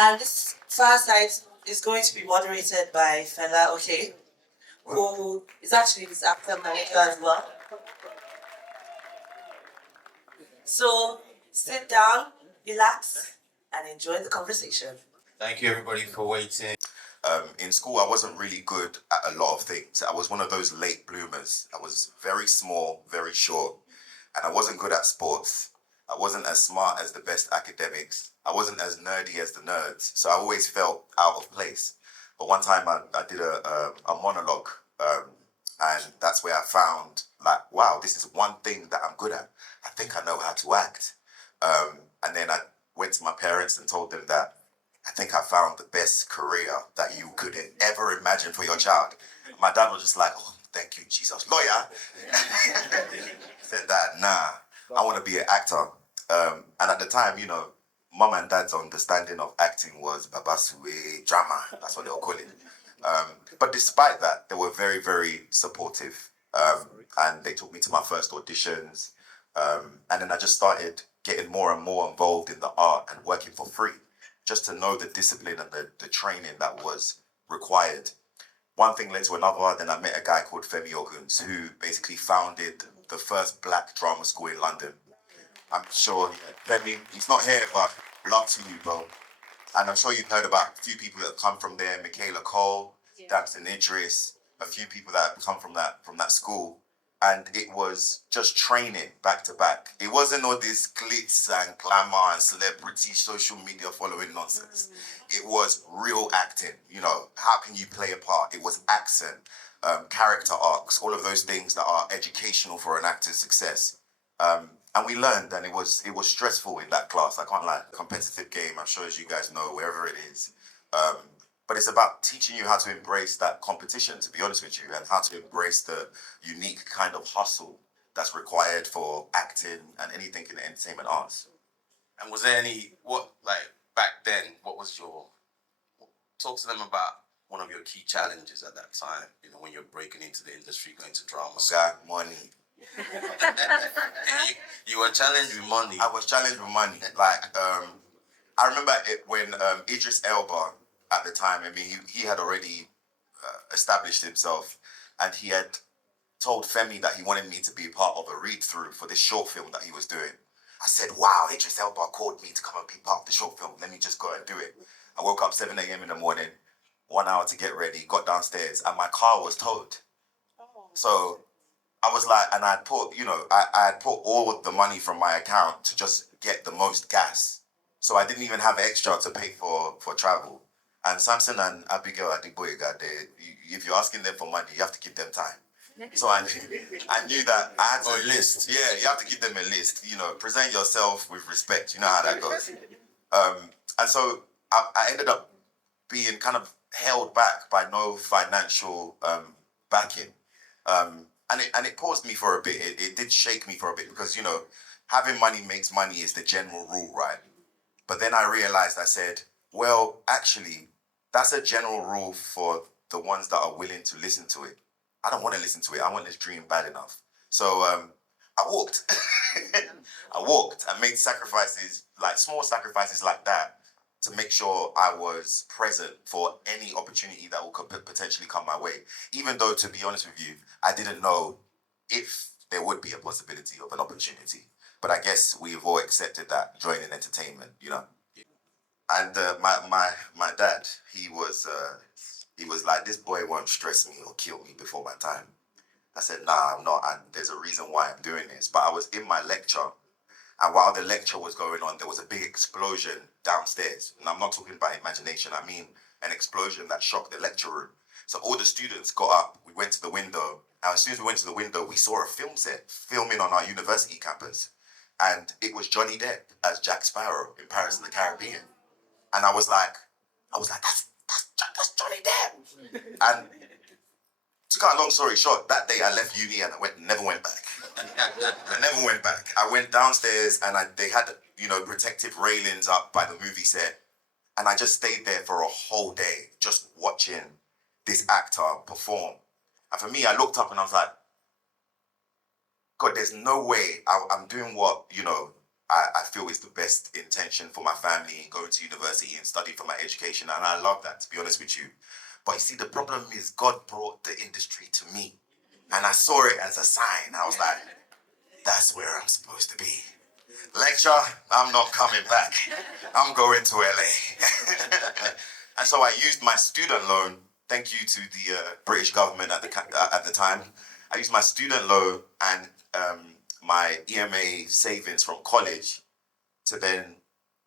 And this Fireside is going to be moderated by Fela Okay, who is actually this actor manager as well. So sit down, relax, and enjoy the conversation. Thank you, everybody, for waiting. In school, I wasn't really good at a lot of things. I was one of those late bloomers. I was very small, very short, and I wasn't good at sports. I wasn't as smart as the best academics. I wasn't as nerdy as the nerds, so I always felt out of place. But one time I did a monologue, and that's where I found, like, wow, this is one thing that I'm good at. I think I know how to act. And then I went to my parents and told them that I think I found the best career that you could ever imagine for your child. My dad was just like, oh, thank you, Jesus. Lawyer. Said that, nah, I want to be an actor. And at the time, you know, mom and dad's understanding of acting was babasue, drama. That's what they were calling it. But despite that, they were very, very supportive. And they took me to my first auditions. And then I just started getting more and more involved in the art and working for free, just to know the discipline and the training that was required. One thing led to another, then I met a guy called Femi Oguns, who basically founded the first black drama school in London. I'm sure, Femi, he's not here, but love to you, bro. And I'm sure you've heard about a few people that have come from there, Michaela Cole, Damson Idris, a few people that have come from that school. And it was just training back to back. It wasn't all this glitz and glamour and celebrity social media following nonsense. It was real acting. You know, how can you play a part? It was accent, character arcs, all of those things that are educational for an actor's success. And we learned, and it was stressful in that class. I can't lie, competitive game, I'm sure as you guys know, wherever it is. But it's about teaching you how to embrace that competition, to be honest with you, and how to embrace the unique kind of hustle that's required for acting and anything in the entertainment arts. And was there any, back then, what was talk to them about one of your key challenges at that time, you know, when you're breaking into the industry, going to drama? Got money. You were challenged with money. I was challenged with money. I remember it when Idris Elba, at the time, I mean, he had already established himself, and he had told Femi that he wanted me to be part of a read-through for this short film that he was doing. I said, wow, Idris Elba called me to come and be part of the short film. Let me just go and do it. I woke up 7 a.m. in the morning, 1 hour to get ready, got downstairs, and my car was towed. So I was like, and I had put all of the money from my account to just get the most gas. So I didn't even have extra to pay for travel. And Samson and Abigail Boyega, if you're asking them for money, you have to give them time. So I knew that I had to... a list. Yeah, you have to give them a list. You know, present yourself with respect. You know how that goes. And so I ended up being kind of held back by no financial backing. And it paused me for a bit. It did shake me for a bit because, you know, having money makes money is the general rule, right? But then I realized, I said, well, actually, that's a general rule for the ones that are willing to listen to it. I don't want to listen to it. I want this dream bad enough. So I walked. I walked and made sacrifices, like small sacrifices like that, to make sure I was present for any opportunity that could potentially come my way. Even though, to be honest with you, I didn't know if there would be a possibility of an opportunity. But I guess we've all accepted that joining entertainment, you know. And my dad, he was like, this boy won't stress me or kill me before my time. I said, nah, I'm not, and there's a reason why I'm doing this. But I was in my lecture, and while the lecture was going on, there was a big explosion downstairs. And I'm not talking about imagination, I mean an explosion that shocked the lecture room. So all the students got up, we went to the window, and as soon as we went to the window, we saw a film set filming on our university campus. And it was Johnny Depp as Jack Sparrow in Pirates of the Caribbean. And I was like, that's Johnny Depp. And to cut a long story short, that day I left uni and never went back. I never went back. I went downstairs and they had, you know, protective railings up by the movie set. And I just stayed there for a whole day, just watching this actor perform. And for me, I looked up and I was like, God, there's no way I'm doing what, you know, I feel is the best intention for my family, going to university and studying for my education. And I love that, to be honest with you. But you see, the problem is God brought the industry to me. And I saw it as a sign. I was like, that's where I'm supposed to be. Lecture, I'm not coming back. I'm going to LA. And so I used my student loan. Thank you to the British government at the time. I used my student loan and my EMA savings from college to then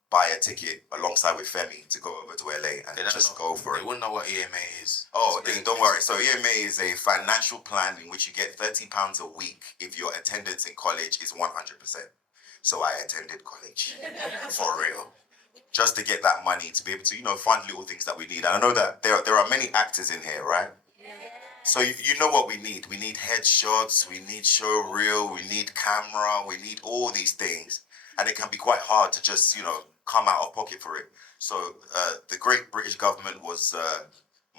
buy a ticket alongside with Femi to go over to LA and just go for it. They wouldn't know what EMA is. Oh, don't worry. So EMA is a financial plan in which you get £30 a week if your attendance in college is 100%. So I attended college for real, just to get that money to be able to, fund little things that we need. And I know that there are many actors in here, right? So you know what we need. We need headshots, we need show reel, we need camera, we need all these things. And it can be quite hard to just, come out of pocket for it. So the great British government was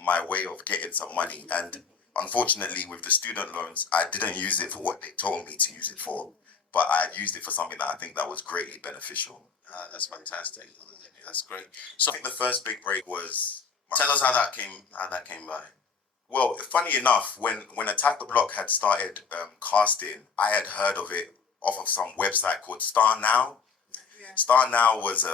my way of getting some money. And unfortunately, with the student loans, I didn't use it for what they told me to use it for, but I used it for something that I think that was greatly beneficial. That's fantastic. That's great. So I think the first big break was... Tell us how that came by. Well, funny enough, when Attack the Block had started casting, I had heard of it off of some website called Star Now. Yeah. Star Now was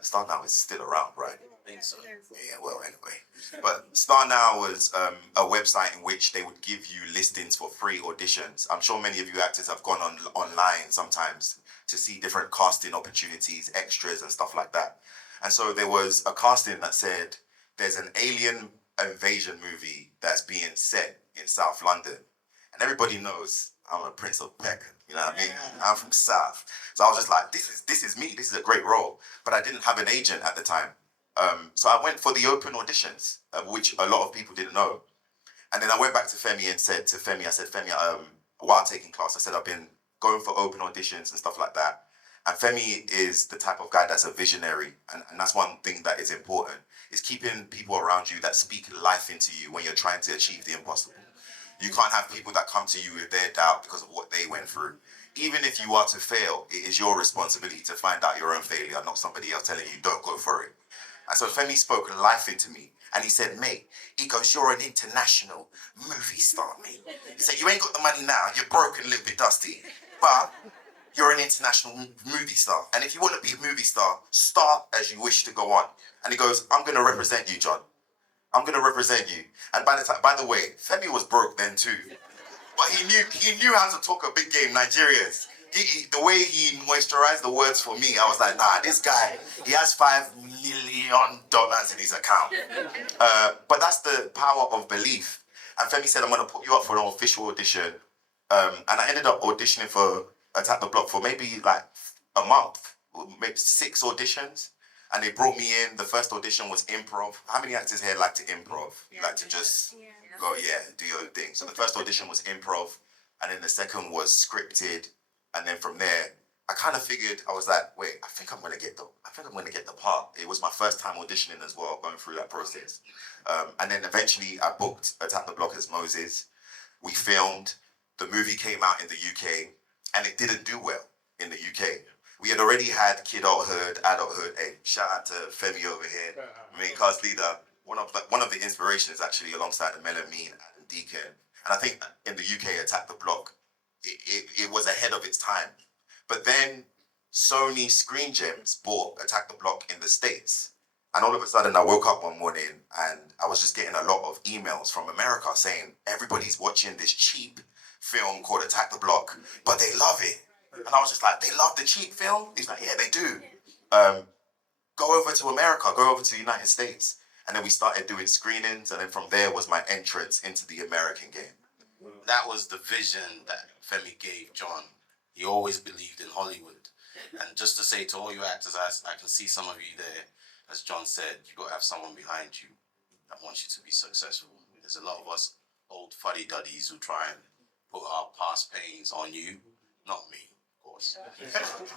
Star Now is still around, right? I think so. Yeah, well, anyway. But Star Now was a website in which they would give you listings for free auditions. I'm sure many of you actors have gone online sometimes to see different casting opportunities, extras and stuff like that. And so there was a casting that said, there's an alien invasion movie that's being set in South London. And everybody knows I'm a Prince of Peckham, you know what I mean? I'm from South. So I was just like, this is me, this is a great role. But I didn't have an agent at the time. So I went for the open auditions, which a lot of people didn't know. And then I went back to Femi and said to Femi, while taking class, I said, I've been going for open auditions and stuff like that. And Femi is the type of guy that's a visionary. And that's one thing that is important, is keeping people around you that speak life into you when you're trying to achieve the impossible. You can't have people that come to you with their doubt because of what they went through. Even if you are to fail, it is your responsibility to find out your own failure, not somebody else telling you, don't go for it. And so Femi spoke life into me. And he said, mate, he goes, you're an international movie star, mate. He said, you ain't got the money now, you're broken, a little bit dusty, but you're an international movie star. And if you want to be a movie star, start as you wish to go on. And he goes, I'm going to represent you, John. I'm going to represent you. And by the way, Femi was broke then too. But he knew how to talk a big game, Nigerians. The way he moisturized the words for me, I was like, nah, this guy, he has $5 million in his account. But that's the power of belief. And Femi said, I'm going to put you up for an official audition. And I ended up auditioning for Attack the Block for maybe like a month, maybe 6 auditions. And they brought me in. The first audition was improv. How many actors here like to improv? You like to just go, do your own thing. So the first audition was improv. And then the second was scripted. And then from there, I kind of figured, I was like, wait, I think I'm going to get the part. It was my first time auditioning as well, going through that process. And then eventually I booked Attack the Block as Moses. We filmed. The movie came out in the UK, and it didn't do well in the UK. We had already had kidulthood, adulthood. Hey, shout out to Femi over here, main cast leader. One of the inspirations actually alongside the Melamine and Deacon. And I think in the UK, Attack the Block, it was ahead of its time. But then Sony Screen Gems bought Attack the Block in the States. And all of a sudden I woke up one morning and I was just getting a lot of emails from America saying, everybody's watching this cheap film called Attack the Block, but they love it. And I was just like, they love the cheap film? He's like, yeah, they do. Go over to America, go over to the United States. And then we started doing screenings, and then from there was my entrance into the American game. That was the vision that Femi gave John. He always believed in Hollywood. And just to say to all you actors, I can see some of you there, as John said, you got to have someone behind you that wants you to be successful. There's a lot of us old fuddy-duddies who try and put our past pains on you. Not me, of course.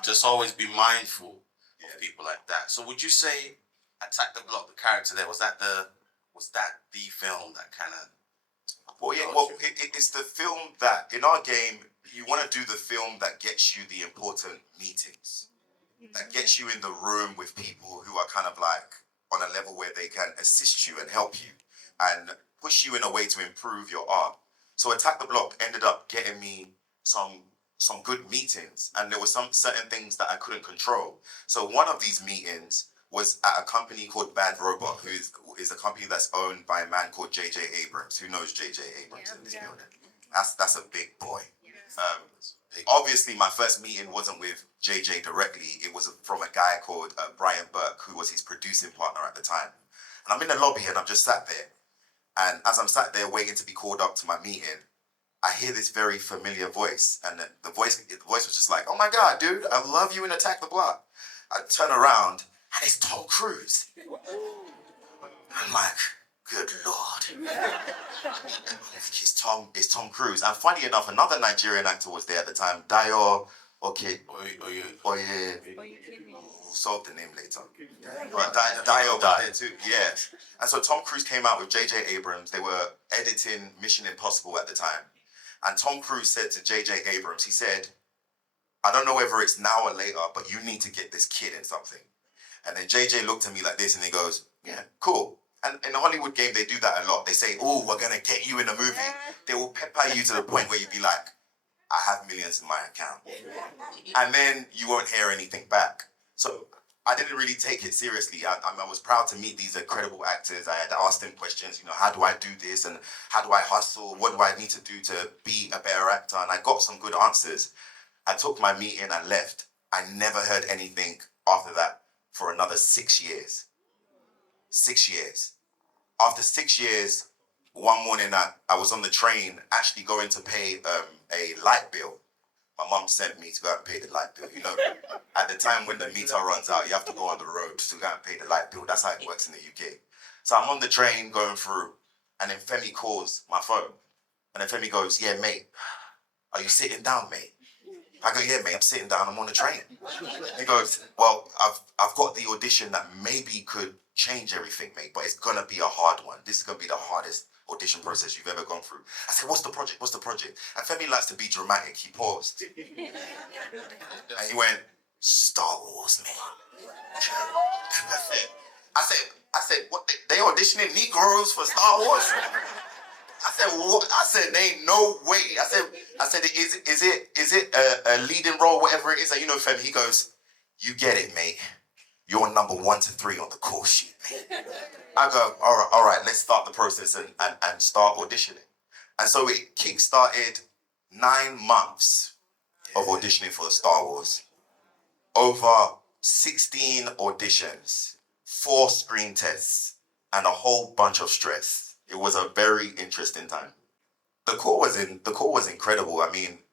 Just always be mindful of people like that. So would you say Attack the Block, the character there, was that the film that kind of... Well, yeah, well, it's the film that, in our game, you want to do the film that gets you the important meetings. that gets you in the room with people who are kind of like on a level where they can assist you and help you and push you in a way to improve your art. So Attack the Block ended up getting me some good meetings, and there were some certain things that I couldn't control. So one of these meetings was at a company called Bad Robot, who is a company that's owned by a man called J.J. Abrams. Who knows J.J. Abrams in this building? That's a big boy. Obviously, my first meeting wasn't with JJ directly. It was from a guy called Brian Burke, who was his producing partner at the time. And I'm in the lobby and I'm just sat there. And as I'm sat there waiting to be called up to my meeting, I hear this very familiar voice. And the voice was just like, "Oh my God, dude, I love you in Attack the Block." I turn around and it's Tom Cruise. I'm like, good Lord. It's Tom Cruise. And funny enough, another Nigerian actor was there at the time, Dio Oye. We'll solve the name later. But Dio was there too, yes. And so Tom Cruise came out with J.J. Abrams. They were editing Mission Impossible at the time. And Tom Cruise said to J.J. Abrams, he said, "I don't know whether it's now or later, but you need to get this kid in something." And then JJ looked at me like this and he goes, "Yeah, cool." And in the Hollywood game, they do that a lot. They say, "Oh, we're going to get you in a movie." They will pepper you to the point where you'd be like, "I have millions in my account." And then you won't hear anything back. So I didn't really take it seriously. I was proud to meet these incredible actors. I had asked them questions, how do I do this? And how do I hustle? What do I need to do to be a better actor? And I got some good answers. I took my meeting and left. I never heard anything after that for another 6 years. 6 years. After 6 years, one morning I was on the train actually going to pay a light bill. My mum sent me to go and pay the light bill. At the time when the meter runs out, you have to go on the road to go and pay the light bill. That's how it works in the UK. So I'm on the train going through, and then Femi calls my phone. And then Femi goes, "Yeah, mate, are you sitting down, mate?" I go, "Yeah, mate, I'm sitting down, I'm on the train." He goes, "Well, I've got the audition that maybe could change everything, mate, but it's gonna be a hard one. This is gonna be the hardest audition process you've ever gone through." I said, "What's the project? What's the project?" And Femi likes to be dramatic. He paused. And he went, "Star Wars, man." I said, "What? They auditioning Negroes for Star Wars?" I said, "What?" I said, "There ain't no way." I said, is it a leading role, whatever it is?" And Femi, he goes, "You get it, mate. You're number 1 to 3 on the call sheet, mate." I go, all right, let's start the process and start auditioning. And so it kick-started 9 months of auditioning for Star Wars. Over 16 auditions, 4 screen tests, and a whole bunch of stress. It was a very interesting time. The call was incredible. I mean,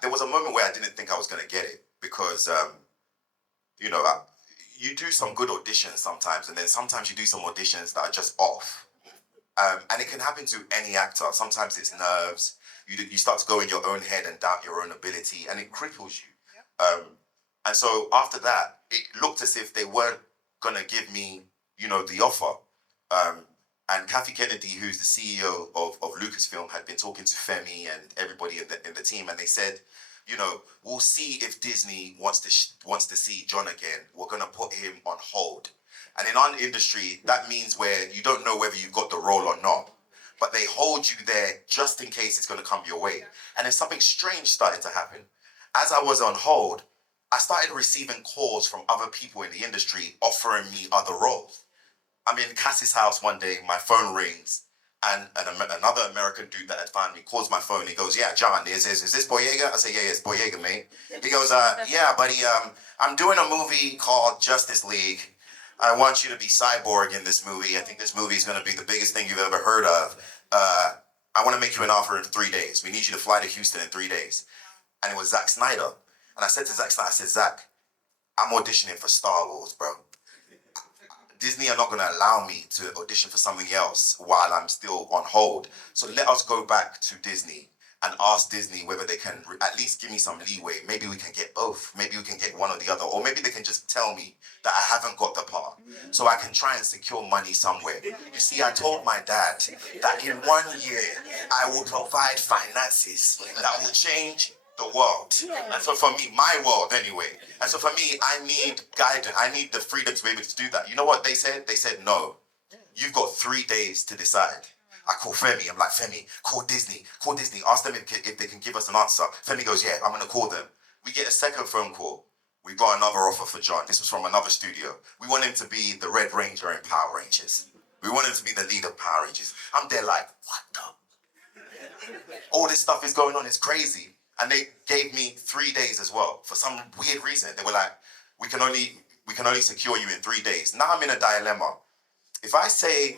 there was a moment where I didn't think I was going to get it because, you do some good auditions sometimes, and then sometimes you do some auditions that are just off. And it can happen to any actor. Sometimes it's nerves. You start to go in your own head and doubt your own ability, and it cripples you. And so after that, it looked as if they weren't going to give me, the offer. And Kathy Kennedy, who's the CEO of Lucasfilm, had been talking to Femi and everybody in the team, and they said, "We'll see if Disney wants to see John again. We're going to put him on hold." And in our industry, that means where you don't know whether you've got the role or not, but they hold you there just in case it's going to come your way. And then something strange started to happen. As I was on hold, I started receiving calls from other people in the industry offering me other roles. I'm in Cassie's house one day, my phone rings, and another American dude that had found me calls my phone. He goes, "Yeah, John, is this Boyega?" I say, "Yeah, it's Boyega, mate." He goes, "Yeah, buddy, I'm doing a movie called Justice League. I want you to be Cyborg in this movie. I think this movie is going to be the biggest thing you've ever heard of. I want to make you an offer in 3 days. We need you to fly to Houston in 3 days." And it was Zack Snyder. And I said to Zack Snyder, I said, "Zack, I'm auditioning for Star Wars, bro. Disney are not going to allow me to audition for something else while I'm still on hold. So let us go back to Disney and ask Disney whether they can at least give me some leeway. Maybe we can get both. Maybe we can get one or the other. Or maybe they can just tell me that I haven't got the part so I can try and secure money somewhere." You see, I told my dad that in 1 year, I will provide finances that will change the world. And so for me, my world anyway. And so for me, I need guidance. I need the freedom to be able to do that. You know what they said? They said, no, you've got 3 days to decide. I call Femi. I'm like, Femi, call Disney. Ask them if they can give us an answer. Femi goes, yeah, I'm going to call them. We get a second phone call. We got another offer for John. This was from another studio. We want him to be the Red Ranger in Power Rangers. We want him to be the lead of Power Rangers. I'm there like, what the? All this stuff is going on. It's crazy. And they gave me 3 days as well. For some weird reason, they were like, we can only secure you in 3 days. Now I'm in a dilemma. If I say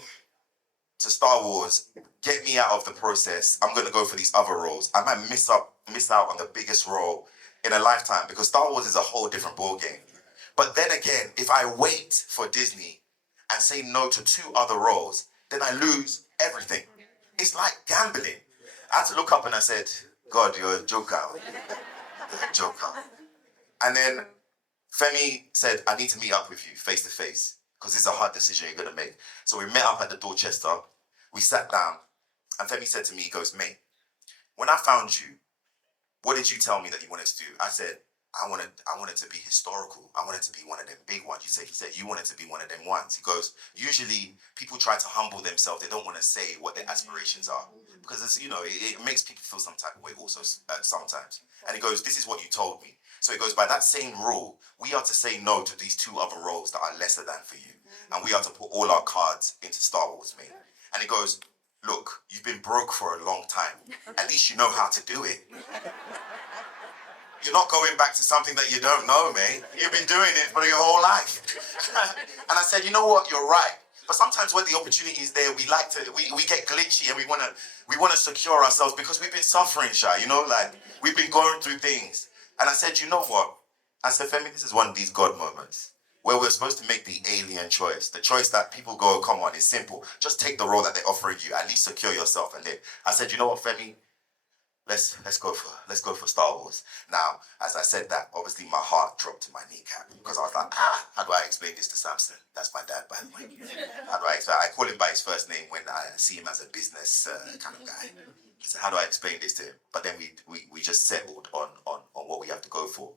to Star Wars, get me out of the process, I'm going to go for these other roles, I might miss out on the biggest role in a lifetime, because Star Wars is a whole different ballgame. But then again, if I wait for Disney and say no to 2 other roles, then I lose everything. It's like gambling. I had to look up and I said, God, you're a joker. You're a joker. And then Femi said, I need to meet up with you face to face, because this is a hard decision you're going to make. So we met up at the Dorchester. We sat down, and Femi said to me, he goes, mate, when I found you, what did you tell me that you wanted to do? I said, I wanted to be historical. I wanted to be one of them big ones. He said, you wanted to be one of them ones. He goes, usually people try to humble themselves. They don't want to say what their aspirations are, because it's, you know, it makes people feel some type of way also sometimes. And he goes, this is what you told me. So he goes, by that same rule, we are to say no to these 2 other roles that are lesser than for you. And we are to put all our cards into Star Wars, mate. And he goes, look, you've been broke for a long time. At least you know how to do it. You're not going back to something that you don't know, mate. You've been doing it for your whole life. And I said, you know what, you're right. But sometimes when the opportunity is there, we get glitchy, and we wanna secure ourselves, because we've been suffering, Sha, you know, like we've been going through things. And I said, you know what? I said, Femi, this is one of these God moments where we're supposed to make the alien choice, the choice that people go, come on, it's simple. Just take the role that they're offering you, at least secure yourself. And then I said, you know what, Femi? Let's go for Star Wars. Now, as I said that, obviously my heart dropped to my kneecap, because I was like, how do I explain this to Samson? That's my dad, by the way. How do I call him by his first name when I see him as a business kind of guy. So how do I explain this to him? But then we just settled on what we have to go for.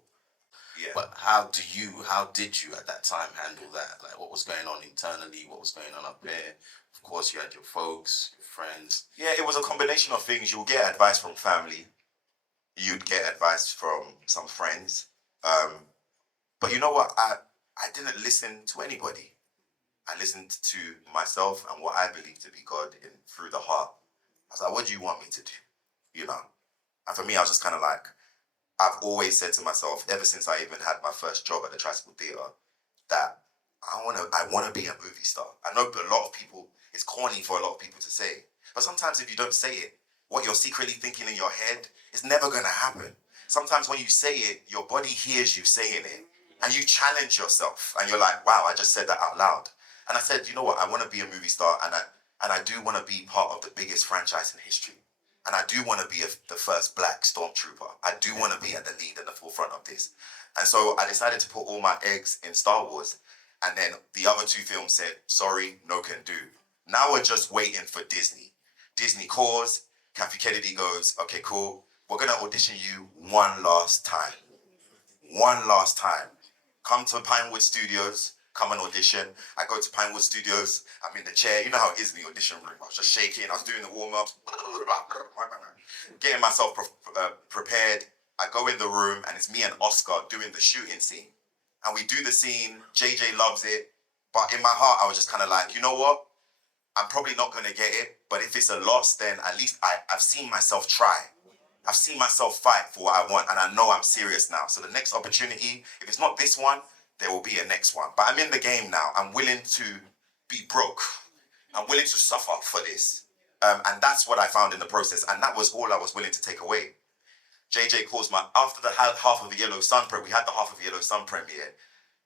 Yeah. But how did you at that time handle that? Like, what was going on internally? What was going on up there? Of course, you had your folks, your friends. Yeah, it was a combination of things. You'll get advice from family. You'd get advice from some friends. But you know what? I didn't listen to anybody. I listened to myself and what I believe to be God through the heart. I was like, what do you want me to do? You know? And for me, I was just kind of like, I've always said to myself, ever since I even had my first job at the Tricycle Theatre, that I want to be a movie star. I know a lot of people, it's corny for a lot of people to say, but sometimes if you don't say it, what you're secretly thinking in your head is never going to happen. Sometimes when you say it, your body hears you saying it, and you challenge yourself, and you're like, wow, I just said that out loud. And I said, you know what, I want to be a movie star, and I do want to be part of the biggest franchise in history. And I do want to be the first black stormtrooper. I do want to be at the lead and the forefront of this. And so I decided to put all my eggs in Star Wars. And then the other 2 films said, sorry, no can do. Now we're just waiting for Disney. Disney calls, Kathy Kennedy goes, okay, cool. We're going to audition you one last time. One last time. Come to Pinewood Studios. Come and audition. I go to Pinewood Studios. I'm in the chair. You know how it is in the audition room. I was just shaking. I was doing the warm-ups. Getting myself prepared. I go in the room, and it's me and Oscar doing the shooting scene. And we do the scene. JJ loves it. But in my heart, I was just kind of like, you know what? I'm probably not going to get it. But if it's a loss, then at least I've seen myself try. I've seen myself fight for what I want. And I know I'm serious now. So the next opportunity, if it's not this one, there will be a next one. But I'm in the game now. I'm willing to be broke. I'm willing to suffer for this. And that's what I found in the process. And that was all I was willing to take away. JJ calls after the Half of the Yellow Sun premiere, we had the Half of the Yellow Sun premiere.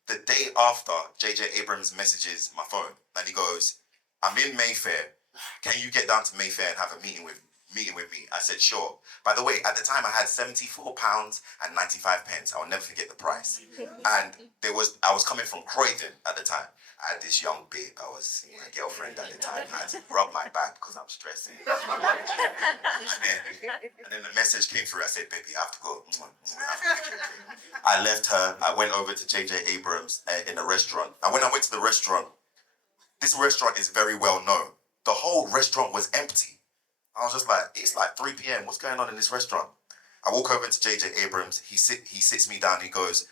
The day after, JJ Abrams messages my phone. And he goes, I'm in Mayfair. Can you get down to Mayfair and have a meeting with me? I said, sure. By the way, at the time I had £74 and 95 pence. I'll never forget the price. And I was coming from Croydon at the time. I had this young babe, I was my girlfriend at the time, I had to rub my back because I'm stressing. and then the message came through, I said, baby, I have to go. I left her, I went over to J.J. Abrams in a restaurant. And when I went to the restaurant, this restaurant is very well known. The whole restaurant was empty. I was just like, it's like 3 p.m. What's going on in this restaurant? I walk over to J.J. Abrams. He sits me down. He goes,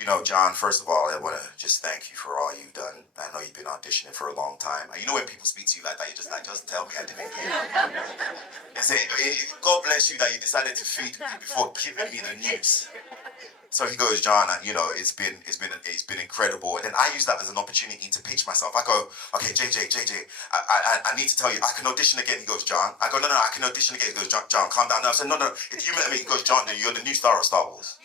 you know, John, first of all, I want to just thank you for all you've done. I know you've been auditioning for a long time. And you know when people speak to you like that, you're just like, just tell me I didn't hear. They say, God bless you that you decided to feed me before giving me the news. So he goes, John, you know, it's been incredible. And then I use that as an opportunity to pitch myself. I go, okay, JJ, I need to tell you, I can audition again. He goes, John. I go, no, I can audition again. He goes, John, calm down. No, I said, no, if you met me, he goes, John, you're the new star of Star Wars.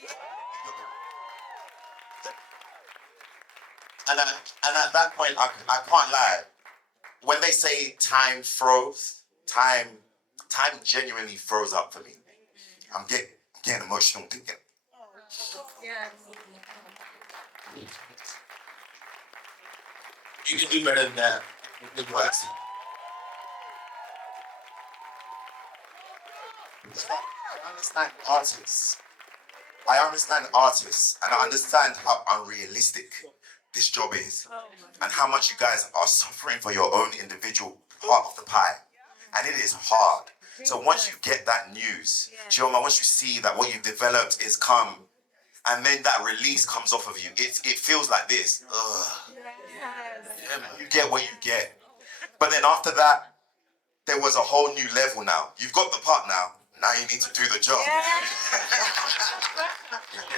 And at that point, I can't lie. When they say time froze, time genuinely froze up for me. I'm getting emotional thinking. Yeah. You can do better than that. Good work. I understand artists, and I understand how unrealistic this job is, and how much you guys are suffering for your own individual part of the pie, and it is hard. So once you get that news, Chioma, once you see that what you've developed is come, and then that release comes off of you, it feels like this. Ugh. Yeah, man. You get what you get. But then after that, there was a whole new level now. You've got the part now. Now you need to do the job.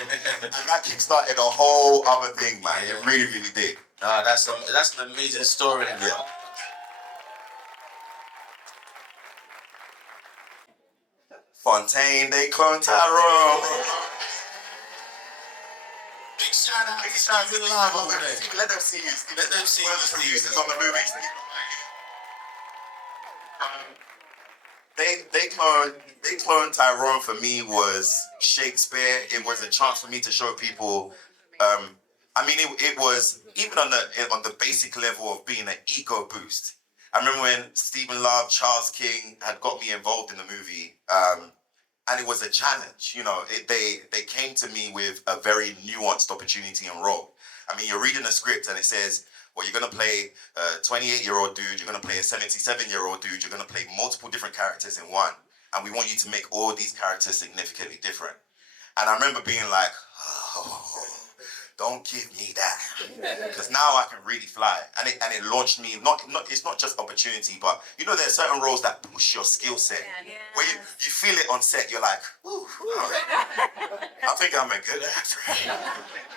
And that kickstarted a whole other thing, man. It really, really did. That's an amazing story. Yeah. Fontaine, they clone Tyrone. Big shout out. Big shout out to the live over there. Let them see you. Let them see you. It's on the movies. They clone Tyrone for me was Shakespeare. It was a chance for me to show people. It was even on the basic level of being an ego boost. I remember when Stephen Love, Charles King had got me involved in the movie, and it was a challenge. You know, they came to me with a very nuanced opportunity and role. I mean, you're reading a script and it says, well, you're going to play a 28-year-old dude, you're going to play a 77-year-old dude, you're going to play multiple different characters in one, and we want you to make all these characters significantly different. And I remember being like, oh, don't give me that, because now I can really fly. And it launched me. It's not just opportunity, but you know, there are certain roles that push your skill set. Where you feel it on set, you're like, ooh, I think I'm a good actor.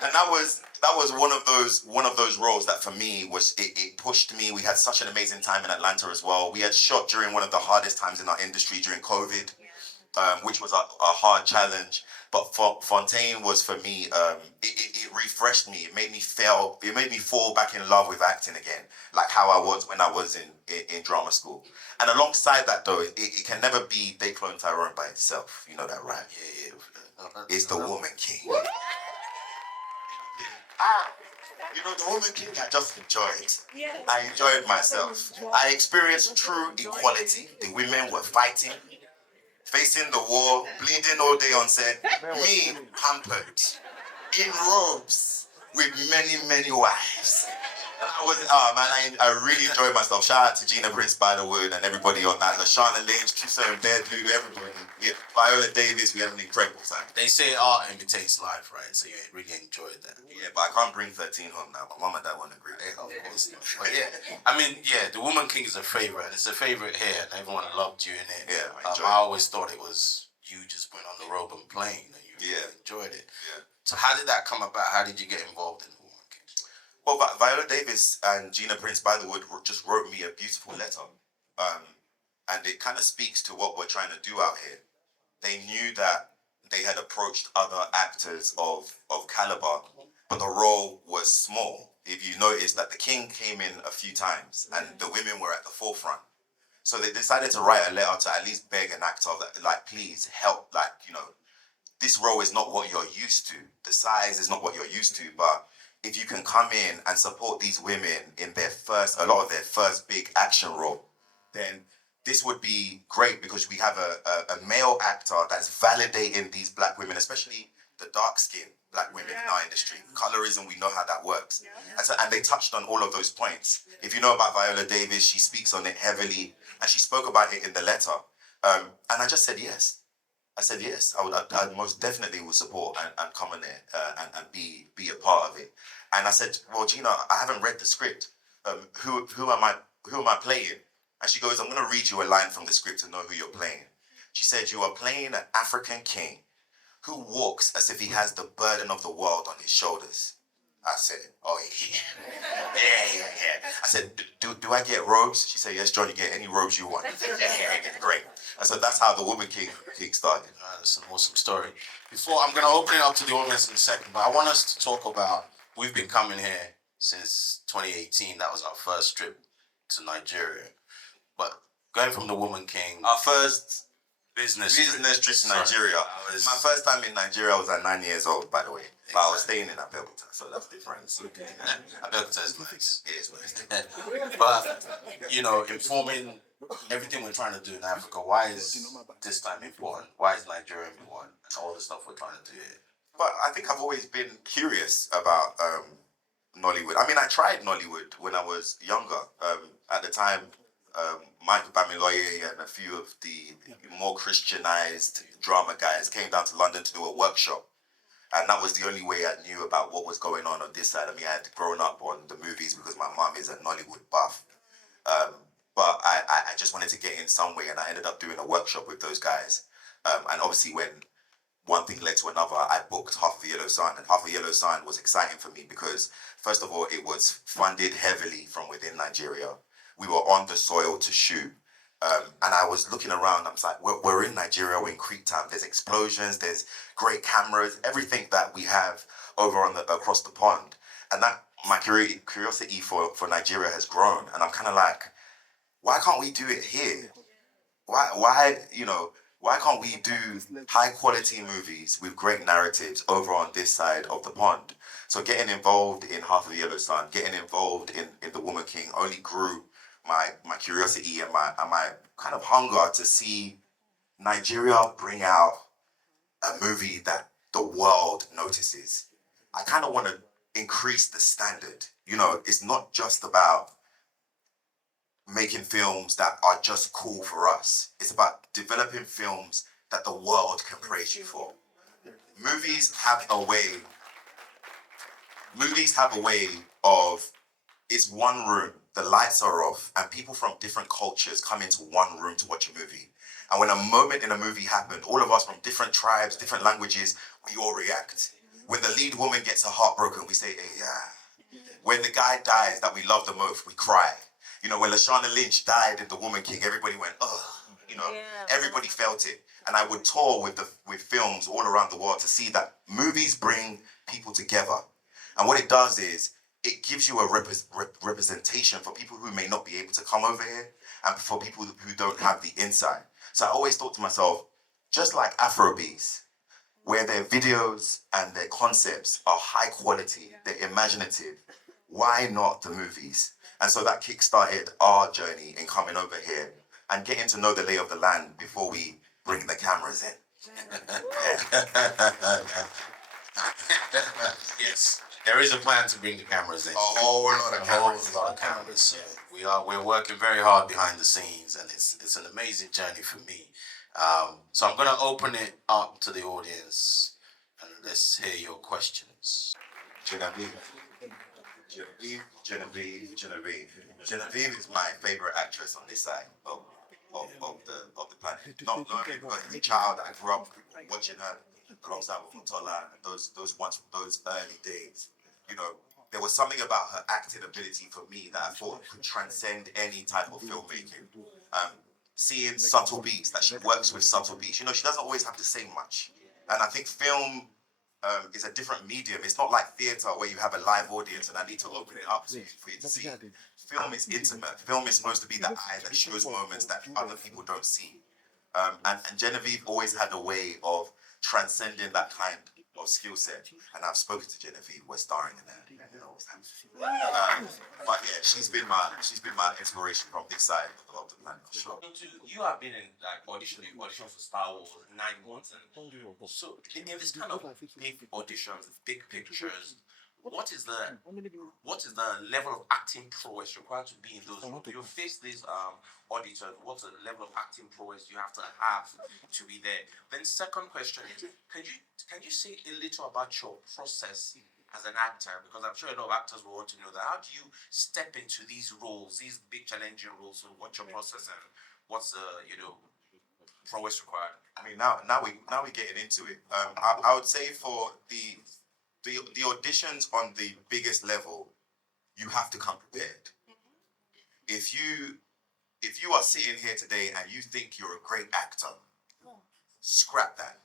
And that was one of those roles that for me was it pushed me. We had such an amazing time in Atlanta as well. We had shot during one of the hardest times in our industry during COVID, which was a hard challenge. But Fontaine was for me, it refreshed me. It made me fall back in love with acting again, like how I was when I was in drama school. And alongside that though, it can never be They Clone Tyrone by itself. You know that, right? Yeah. It's the Woman King. You know, the Woman King, I just enjoyed. I enjoyed myself. I experienced true equality. The women were fighting, facing the war, bleeding all day on set. Me, pampered, in robes, with many, many wives. And I really enjoyed myself. Shout out to Gina Prince Spiderwood and everybody on that. Lashana Lynch, Chusa and Bear Blue, everybody. Yeah, Viola Davis, we had an incredible time. They say art imitates life, right? So you really enjoyed that. Yeah, but I can't bring 13 home now. My mom and dad won't agree. Of course not. But yeah, The Woman King is a favorite. It's a favorite here, and everyone loved you in it. Yeah, I always thought it was you just went on the robe and playing, and you really enjoyed it. Yeah. So how did that come about? How did you get involved in The Woman King? Well, Viola Davis and Gina Prince Spiderwood just wrote me a beautiful letter, and it kind of speaks to what we're trying to do out here. They knew that they had approached other actors of caliber, but the role was small. If you notice that the king came in a few times and the women were at the forefront. So they decided to write a letter to at least beg an actor that, like, please help. Like, you know, this role is not what you're used to. The size is not what you're used to, but if you can come in and support these women in a lot of their first big action role, then this would be great because we have a male actor that's validating these black women, especially the dark-skinned black women in our industry. Colorism, we know how that works. And they touched on all of those points. If you know about Viola Davis, she speaks on it heavily, and she spoke about it in the letter. And I just said yes. I said yes. I most definitely would support and come in there and be a part of it. And I said, well, Gina, I haven't read the script. Who am I playing? And she goes, I'm going to read you a line from the script to know who you're playing. She said, you are playing an African king who walks as if he has the burden of the world on his shoulders. I said, oh yeah. I said, do I get robes? She said, yes, John, you get any robes you want. Yeah, great. And so that's how the Woman King started. That's an awesome story. I'm going to open it up to the audience in a second, but I want us to talk about, we've been coming here since 2018. That was our first trip to Nigeria. But going from the Woman King, Our first business trip to Nigeria. My first time in Nigeria was at 9 years old, by the way. But I was staying in Abeokuta, so that's different. Abeokuta is nice. It is what it is. But, informing everything we're trying to do in Africa, why is this time important? Why is Nigeria important? And all the stuff we're trying to do here. But I think I've always been curious about Nollywood. I mean, I tried Nollywood when I was younger. At the time, Michael Bamiloye and a few of the more Christianized drama guys came down to London to do a workshop. And that was the only way I knew about what was going on this side. I mean, I had grown up on the movies because my mom is a Nollywood buff. But I just wanted to get in some way, and I ended up doing a workshop with those guys. And obviously when one thing led to another, I booked Half of the Yellow Sun. And Half of the Yellow Sun was exciting for me because, first of all, it was funded heavily from within Nigeria. We were on the soil to shoot. And I was looking around, I was like, we're in Nigeria, we're in Creek Town. There's explosions, there's great cameras, everything that we have over across the pond. And that my curiosity for Nigeria has grown. And I'm kind of like, why can't we do it here? Why can't we do high quality movies with great narratives over on this side of the pond? So getting involved in Half of the Yellow Sun, getting involved in The Woman King only grew my curiosity and my kind of hunger to see Nigeria bring out a movie that the world notices. I kind of want to increase the standard. It's not just about making films that are just cool for us. It's about developing films that the world can praise you for. Movies have a way of, it's one room, the lights are off, and people from different cultures come into one room to watch a movie. And when a moment in a movie happened, all of us from different tribes, different languages, we all react. When the lead woman gets her heart broken, we say, hey, yeah. When the guy dies that we love the most, we cry. When Lashana Lynch died in The Woman King, everybody went, ugh. Everybody felt it. And I would tour with films all around the world to see that movies bring people together. And what it does is, it gives you a representation for people who may not be able to come over here and for people who don't have the insight. So I always thought to myself, just like Afrobeats, where their videos and their concepts are high quality, they're imaginative, why not the movies? And so that kickstarted our journey in coming over here and getting to know the lay of the land before we bring the cameras in. Yes. There is a plan to bring the cameras in. A whole lot of cameras. So we're working very hard behind the scenes, and it's an amazing journey for me. So I'm gonna open it up to the audience, and let's hear your questions. Genevieve is my favorite actress on this side of the planet. Not only because as a child I grew up watching her alongside with Mutola and those early days. There was something about her acting ability for me that I thought could transcend any type of filmmaking. Seeing subtle beats, that she works with subtle beats. She doesn't always have to say much. And I think film is a different medium. It's not like theatre where you have a live audience and I need to open it up for you to see. Film is intimate. Film is supposed to be the eye that shows moments that other people don't see. And Genevieve always had a way of transcending that kind of skill set. And I've spoken to Genevieve, we're starring in that. But yeah, she's been my inspiration from this side of the planet for sure. You have been in like audition for Star Wars 9 months, and so in this kind of big auditions, big pictures, what is the level of acting prowess required to be in those roles? You face these auditors. What's the level of acting prowess you have to be there? Then second question is, can you say a little about your process as an actor? Because I'm sure a lot of actors will want to know that. How do you step into these roles, these big challenging roles? So what's your process and what's the prowess required? I mean, now we're getting into it. I would say for the auditions on the biggest level, you have to come prepared. If you are sitting here today and you think you're a great actor, scrap that.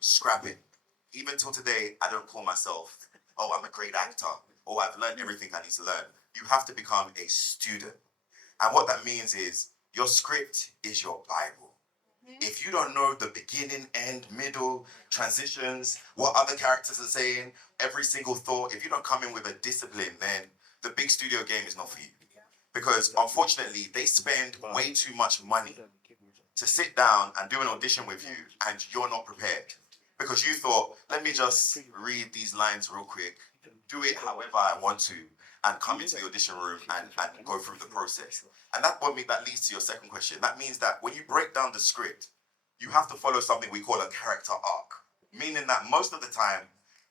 Scrap it. Even till today, I don't call myself, oh, I'm a great actor. Oh, I've learned everything I need to learn. You have to become a student. And what that means is your script is your Bible. If you don't know the beginning, end, middle, transitions, what other characters are saying, every single thought, if you don't come in with a discipline, then the big studio game is not for you. Because unfortunately, they spend way too much money to sit down and do an audition with you and you're not prepared. Because you thought, let me just read these lines real quick, do it however I want to, and come into the audition room and go through the process. And that leads to your second question. That means that when you break down the script, you have to follow something we call a character arc. Meaning that most of the time,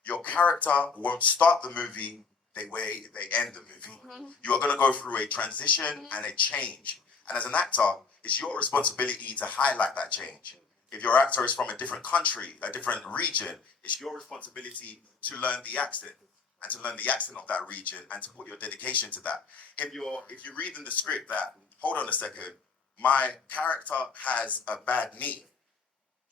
your character won't start the movie the way they end the movie. You are going to go through a transition and a change. And as an actor, it's your responsibility to highlight that change. If your actor is from a different country, a different region, it's your responsibility to learn the accent and to learn the accent of that region and to put your dedication to that. If you read in the script that, hold on a second, my character has a bad knee,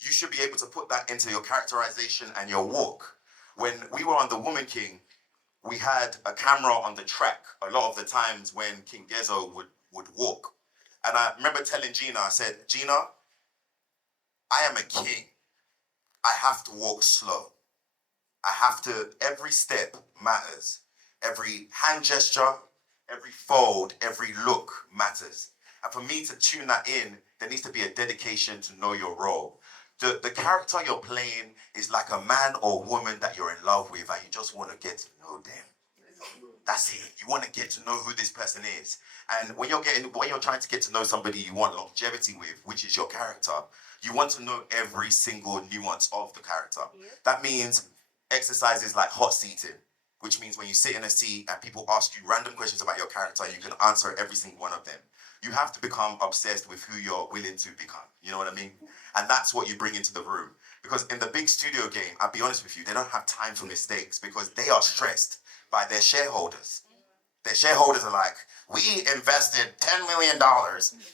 you should be able to put that into your characterization and your walk. When we were on The Woman King, we had a camera on the track a lot of the times when King Gezo would walk. And I remember telling Gina, I said, Gina, I am a king. I have to walk slow. Every step matters. Every hand gesture, every fold, every look matters. And for me to tune that in, there needs to be a dedication to know your role. The character you're playing is like a man or woman that you're in love with and you just want to get to know them. That's it. You want to get to know who this person is. And when you're trying to get to know somebody you want longevity with, which is your character, you want to know every single nuance of the character. That means exercises like hot seating, which means when you sit in a seat and people ask you random questions about your character, you can answer every single one of them. You have to become obsessed with who you're willing to become. You know what I mean? And that's what you bring into the room. Because in the big studio game, I'll be honest with you, they don't have time for mistakes because they are stressed by their shareholders. Their shareholders are like, we invested $10 million.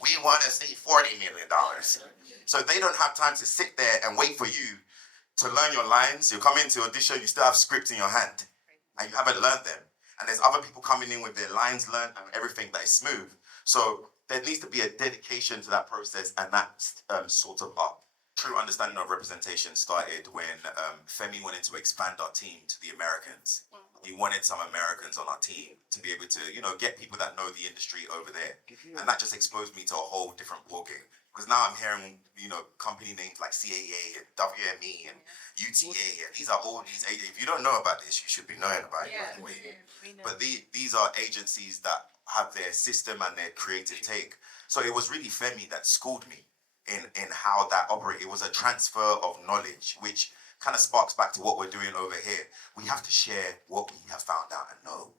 We want to see $40 million. So they don't have time to sit there and wait for you to learn your lines. You come into audition, you still have script in your hand and you haven't learned them. And there's other people coming in with their lines learned and everything that is smooth. So there needs to be a dedication to that process and that sort of up. True understanding of representation started when Femi wanted to expand our team to the Americans. He wanted some Americans on our team to be able to, get people that know the industry over there. And that just exposed me to a whole different ballgame. Because now I'm hearing, company names like CAA and WME and UTA. And these are all these agencies. If you don't know about this, you should be knowing about it, by the way. But these are agencies that have their system and their creative take. So it was really Femi that schooled me in how that operates. It was a transfer of knowledge, which kind of sparks back to what we're doing over here. We have to share what we have found out and know.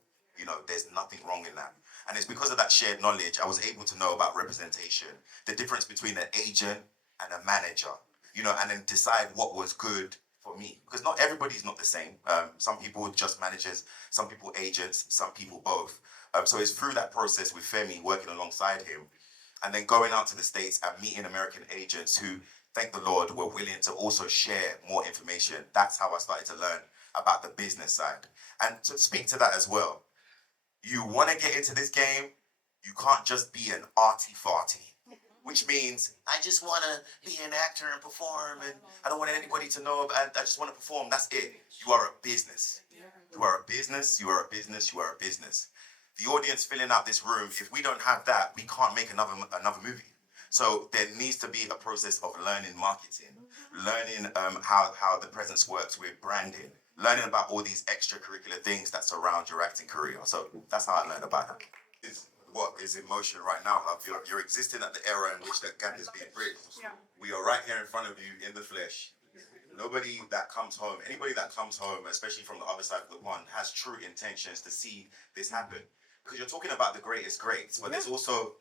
There's nothing wrong in that. And it's because of that shared knowledge, I was able to know about representation, the difference between an agent and a manager, and then decide what was good for me. Because not everybody's not the same. Some people just managers, some people agents, some people both. So it's through that process with Femi, working alongside him, and then going out to the States and meeting American agents who, thank the Lord, were willing to also share more information. That's how I started to learn about the business side. And to speak to that as well, you want to get into this game, you can't just be an arty-farty. which means I just want to be an actor and perform, and I don't want anybody to know, I just want to perform. That's it. You are a business. You are a business, you are a business, you are a business. The audience filling out this room, if we don't have that, we can't make another movie. So there needs to be a process of learning marketing, learning how the presence works with branding, learning about all these extracurricular things that surround your acting career. So that's how I learned about it. It's what is in motion right now. You're existing at the era in which that gap is being bridged. Yeah. We are right here in front of you in the flesh. Anybody that comes home, especially from the other side of the pond, has true intentions to see this happen. Because you're talking about the greatest greats, but there's also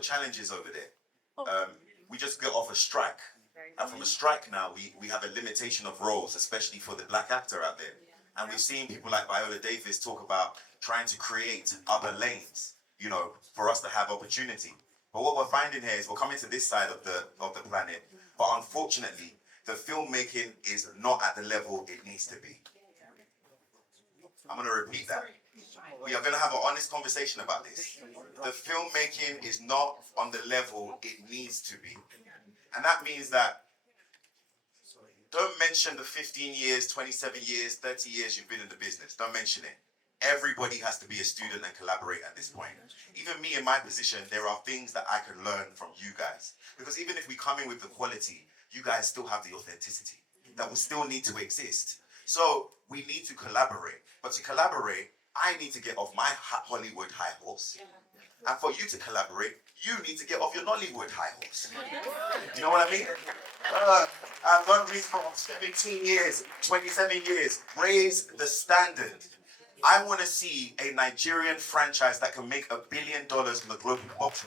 challenges over there. We just got off a strike. And from a strike now, we have a limitation of roles, especially for the black actor out there. And we've seen people like Viola Davis talk about trying to create other lanes, for us to have opportunity. But what we're finding here is we're coming to this side of the planet, but unfortunately, the filmmaking is not at the level it needs to be. I'm going to repeat that. We are going to have an honest conversation about this. The filmmaking is not on the level it needs to be. And that means that don't mention the 15 years, 27 years, 30 years you've been in the business. Don't mention it. Everybody has to be a student and collaborate at this point. Even me in my position, there are things that I can learn from you guys. Because even if we come in with the quality, you guys still have the authenticity that will still need to exist. So we need to collaborate. But to collaborate, I need to get off my Hollywood high horse. And for you to collaborate, you need to get off your Nollywood high horse. You know what I mean? I've done this for 17 years, 27 years. Raise the standard. I want to see a Nigerian franchise that can make $1 billion in the global box.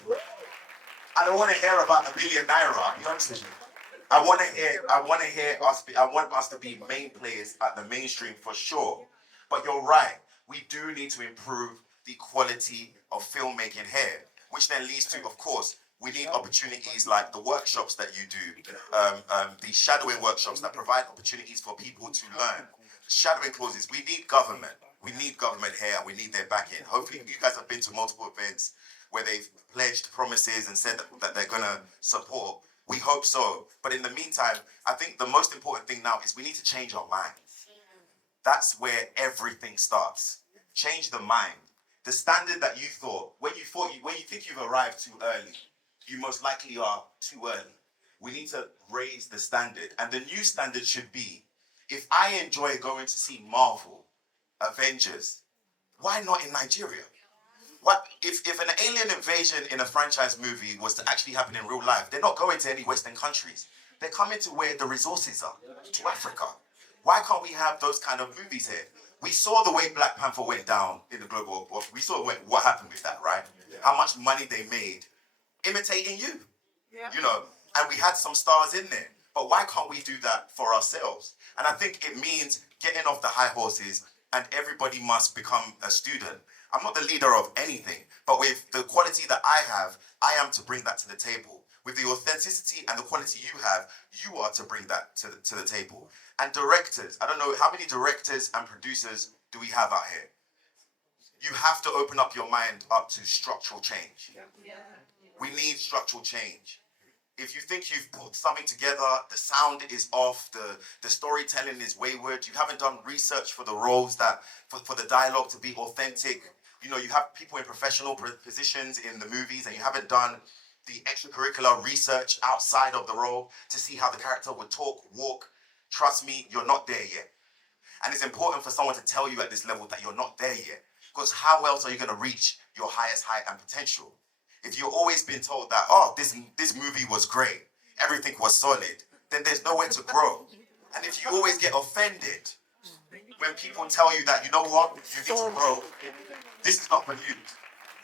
I don't want to hear about $1 billion naira. You understand? I want us to be main players at the mainstream for sure. But you're right. We do need to improve the quality of filmmaking here, which then leads to, of course, we need opportunities like the workshops that you do, the shadowing workshops that provide opportunities for people to learn. Shadowing clauses. We need government. We need government here. We need their backing. Hopefully, you guys have been to multiple events where they've pledged promises and said that they're going to support. We hope so. But in the meantime, I think the most important thing now is we need to change our minds. That's where everything starts. Change the mind. The standard that you thought, when you think you've arrived too early, you most likely are too early. We need to raise the standard. And the new standard should be, if I enjoy going to see Marvel, Avengers, why not in Nigeria? What if an alien invasion in a franchise movie was to actually happen in real life? They're not going to any Western countries. They're coming to where the resources are, to Africa. Why can't we have those kind of movies here? We saw the way Black Panther went down in the global war. We saw what happened with that, right? How much money they made imitating you. Yeah. And we had some stars in there. But why can't we do that for ourselves? And I think it means getting off the high horses and everybody must become a student. I'm not the leader of anything, but with the quality that I have, I am to bring that to the table. With the authenticity and the quality you have, you are to bring that to the table. And directors, I don't know, how many directors and producers do we have out here? You have to open up your mind up to structural change. We need structural change. If you think you've put something together, the sound is off, the storytelling is wayward, you haven't done research for the roles, for the dialogue to be authentic, you have people in professional positions in the movies and you haven't done the extracurricular research outside of the role to see how the character would talk, walk, trust me, you're not there yet. And it's important for someone to tell you at this level that you're not there yet, because how else are you going to reach your highest height and potential? If you've always been told that, this movie was great, everything was solid, then there's nowhere to grow. And if you always get offended when people tell you that, you know what, you need to grow, this is not for you.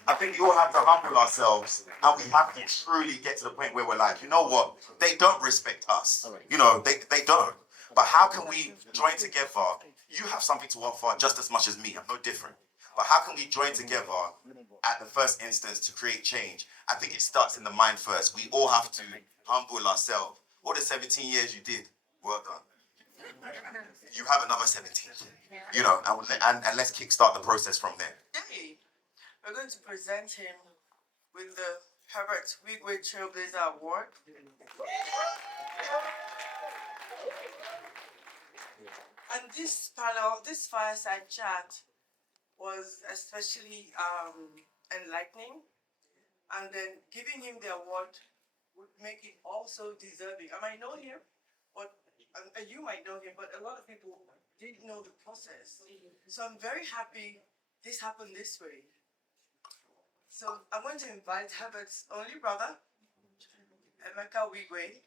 I think we all have to humble ourselves and we have to truly get to the point where we're like, you know what, they don't respect us. They don't. But how can we join together? You have something to offer just as much as me, I'm no different. But how can we join together at the first instance to create change? I think it starts in the mind first. We all have to humble ourselves. All the 17 years you did, well done. You have another 17, and let's kickstart the process from there. Today, we're going to present him with the Herbert Trailblazer Award. And this panel, this fireside chat was especially enlightening. And then giving him the award would make it also deserving. I might know him, but and you might know him, but a lot of people didn't know the process. So I'm very happy this happened this way. So I'm going to invite Herbert's only brother, Emeka Wigwe.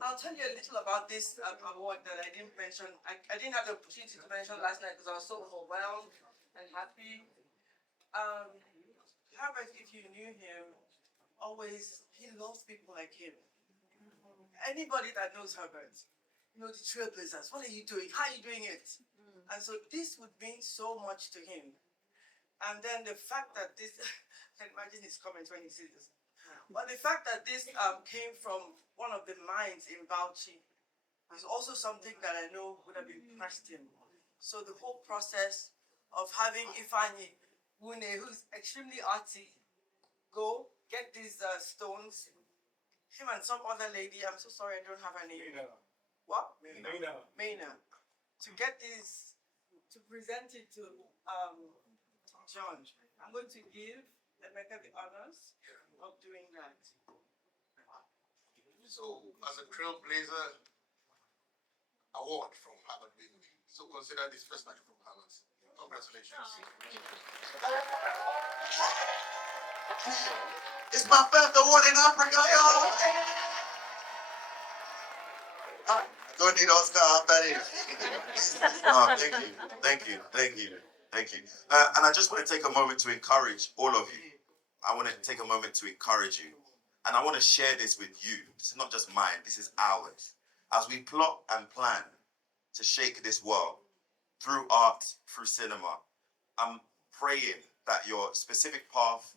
I'll tell you a little about this award that I didn't mention. I didn't have the opportunity to mention last night because I was so overwhelmed and happy. Herbert, if you knew him, he loves people like him. Anybody that knows Herbert, you know the Trailblazers. What are you doing? How are you doing it? And so this would mean so much to him. And then the fact that this, I can imagine his comments when he sees this. But the fact that this came from one of the minds in Bauchi is also something that I know would have impressed him. So the whole process of having Ifeanyi Wune, who's extremely artsy, go get these stones, him and some other lady, I'm so sorry I don't have her name. What? Maina. To get these, to present it to John. I'm going to give Emeka the honors of doing that. So, as a Trailblazer Award from Harvard, so consider this first batch from Harvard. Congratulations. It's my first award in Africa, y'all. I don't need Oscar after this. Oh, thank you. And I just want to take a moment to encourage all of you. I want to take a moment to encourage you. And I want to share this with you. This is not just mine, this is ours. As we plot and plan to shake this world through art, through cinema, I'm praying that your specific path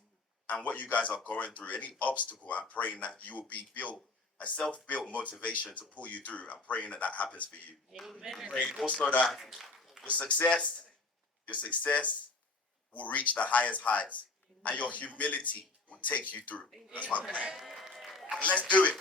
and what you guys are going through, any obstacle, I'm praying that you will be built, a self-built motivation to pull you through. I'm praying that that happens for you. Amen. Praying also that your success will reach the highest heights, and your humility will take you through. That's my plan. Let's do it.